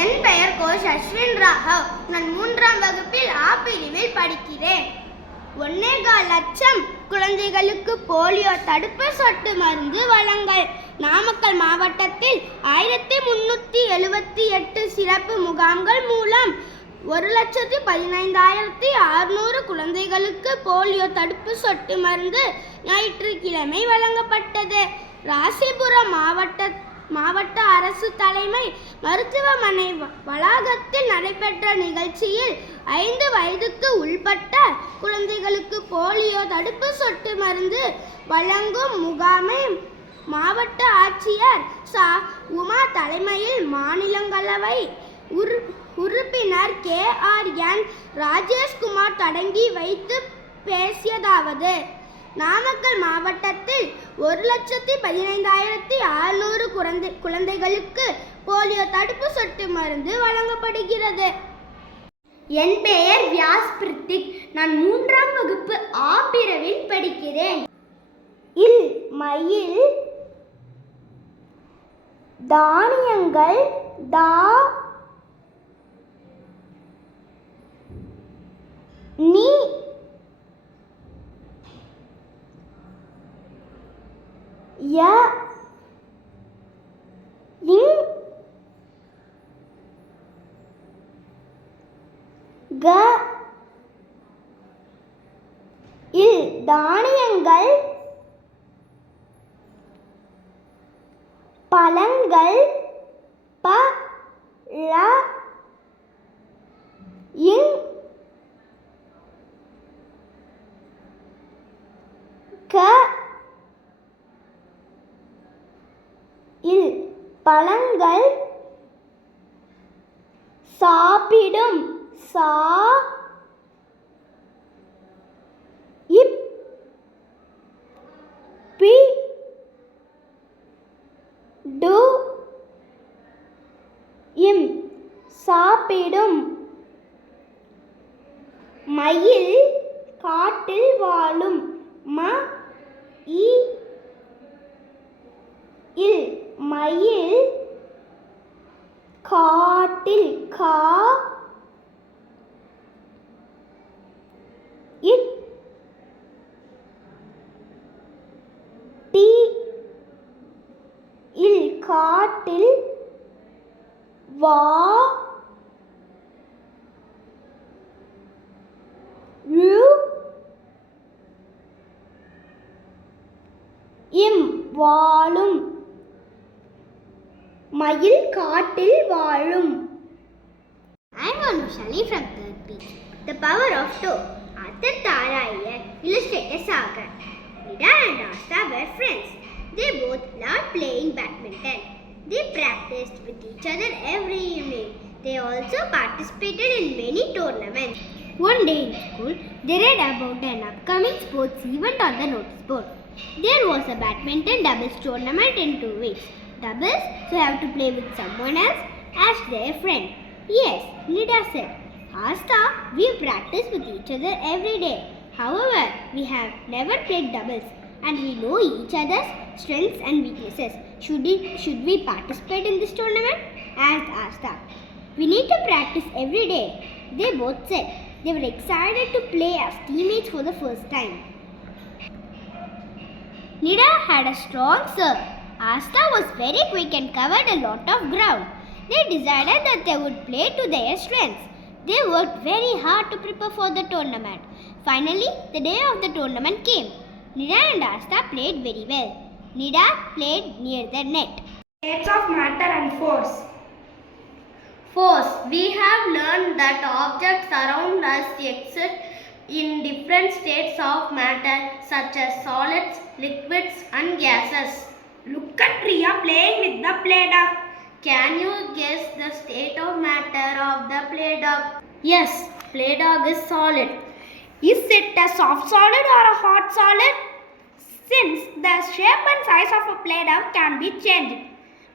என் பெயர் கோஷ் அஸ்வின் ராகவ். நான் 3ஆம் வகுப்பில் ஆ பிரிவில் படிக்கிறேன். 1.25 லட்சம் குழந்தைகளுக்கு போலியோ தடுப்பு சொட்டு மருந்து வழங்கல். நாமக்கல் மாவட்டத்தில் 1378 சிறப்பு முகாம்கள் மூலம் 1,15,600 குழந்தைகளுக்கு போலியோ தடுப்பு சொட்டு மருந்து ஞாயிற்றுக்கிழமை வழங்கப்பட்டது. ராசிபுரம் மாவட்ட அரசு தலைமை மருத்துவமனை வளாகத்தில் நடைபெற்ற நிகழ்ச்சியில் 5 வயதுக்கு உட்பட்ட குழந்தைகளுக்கு போலியோ தடுப்பு சொட்டு மருந்து வழங்கும் முகாமை மாவட்ட ஆட்சியர் உமா தலைமையில் மாநிலங்களவை உறுப்பினர் KRN ராஜேஷ்குமார் தொடங்கி வைத்து பேசியதாவது: நாமக்கல் மாவட்டத்தில் 1,15,600 குழந்தைகளுக்கு போலியோ தடுப்பு சொட்டு மருந்து வழங்கப்படுகிறது. என் பெயர் வியாஸ் பிரித்திக். நான் 3ஆம் வகுப்பு ஆ பிரிவில் படிக்கிறேன். இல் மயில் தானியங்கள் நீ ய இங் க இல் தானியங்கள் பழங்கள் ப ழ இங் க இல் பழங்கள் சாப்பிடும் சா இப் பி டு இம் சாப்பிடும். மயில் காட்டில் வாழும் ம இ இல் மயில் காட்டில் கா இட் டி இல் காட்டில் வா ழு இம் வாழும். மயில் காட்டில் வாழும். I am Anushali from 3rd P. The Power of Two. Arthur Tara Iyer, illustrated saga. Nida and Asta were friends. They both loved playing badminton. They practiced with each other every evening. They also participated in many tournaments. One day in school, they read about an upcoming sports event on the notice board. There was a badminton doubles tournament in 2 weeks. Doubles, so you have to play with someone else? Asked their friend. Yes, Nida said. Asta, we practice with each other every day. However, we have never played doubles and we know each other's strengths and weaknesses. Should we participate in this tournament? Asked Asta. We need to practice every day, they both said. They were excited to play as teammates for the first time. Nida had a strong serve. Asta was very quick and covered a lot of ground. They decided that they would play to their strengths. They worked very hard to prepare for the tournament. Finally, the day of the tournament came. Nida and Asta played very well. Nida played near the net. States of matter and force. Force. We have learned that objects around us exist in different states of matter such as solids, liquids and gases. Look at Priya playing with the play dog. Can you guess the state of matter of the play dog? Yes, play dog is solid. Is it a soft solid or a hot solid? Since the shape and size of a play dog can be changed,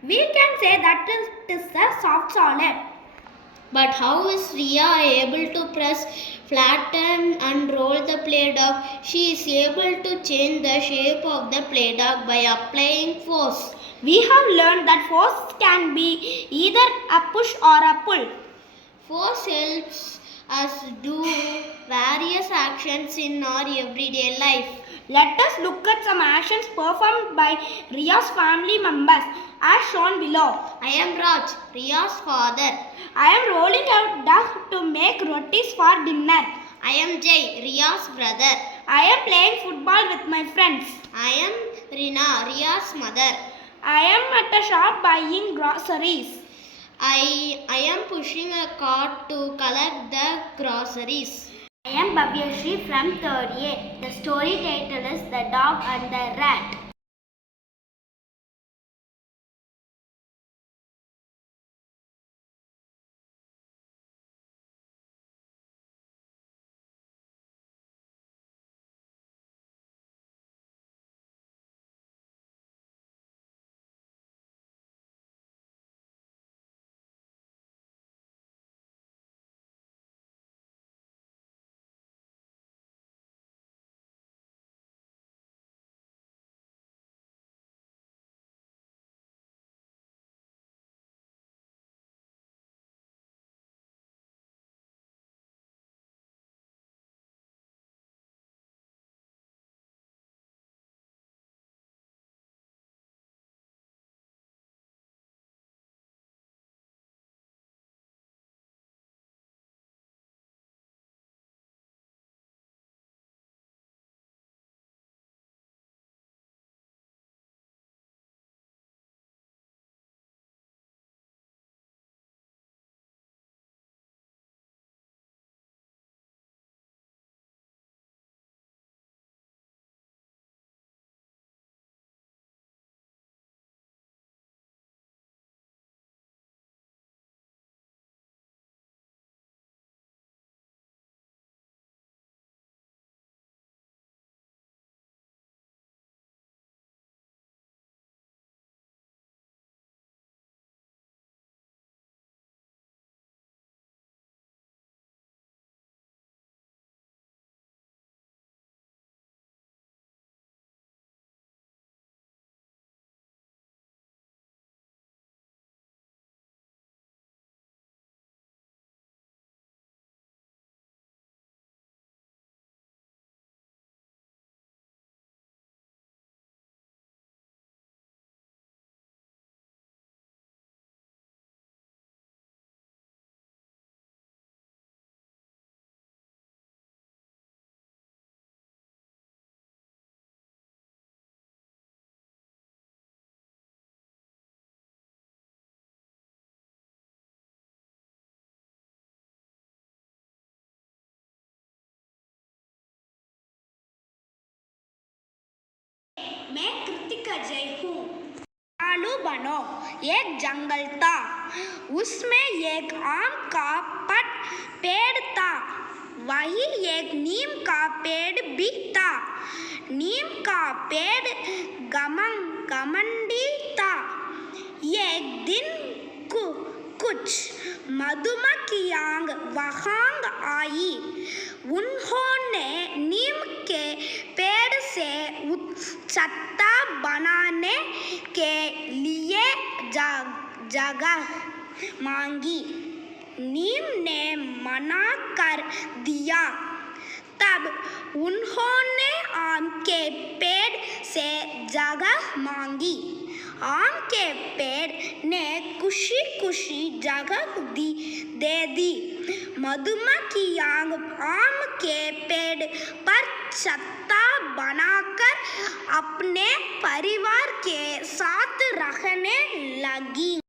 we can say that it is a soft solid. But how is Riya able to press, flatten and roll the play dog? She is able to change the shape of the play dog by applying force. We have learned that force can be either a push or a pull. Force helps us do various actions in our everyday life. Let us look at some actions performed by Riya's family members as shown below. I am Raj, Riya's father. I am rolling out duck to make rotis for dinner. I am Jay, Riya's brother. I am playing football with my friends. I am Rina, Riya's mother. I am at a shop buying groceries. I am pushing a cart to collect the groceries. I am Bhavyashri from 3rd A. The story title is The Dog and the Rat. मैं कृतिका जय हूँ। आलू बनो, एक जंगल था, उसमें एक आम का पेड़ था, वही एक नीम का पेड़ भी था। नीम का पेड़ घमंडी था। एक दिन कुछ मधुमक्खियाँ वहाँ आई। उन्होंने नीम के पेड़ से छत्ता बनाने के लिए जगह मांगी। नीम ने मना कर दिया। तब उन्होंने आम के पेड़ से जगह मांगी। आम के पेड़ ने खुशी खुशी जगह दे दी। मधुमक्खियाँ आम के पेड़ पर छत्ता बनाकर अपने परिवार के साथ रहने लगी।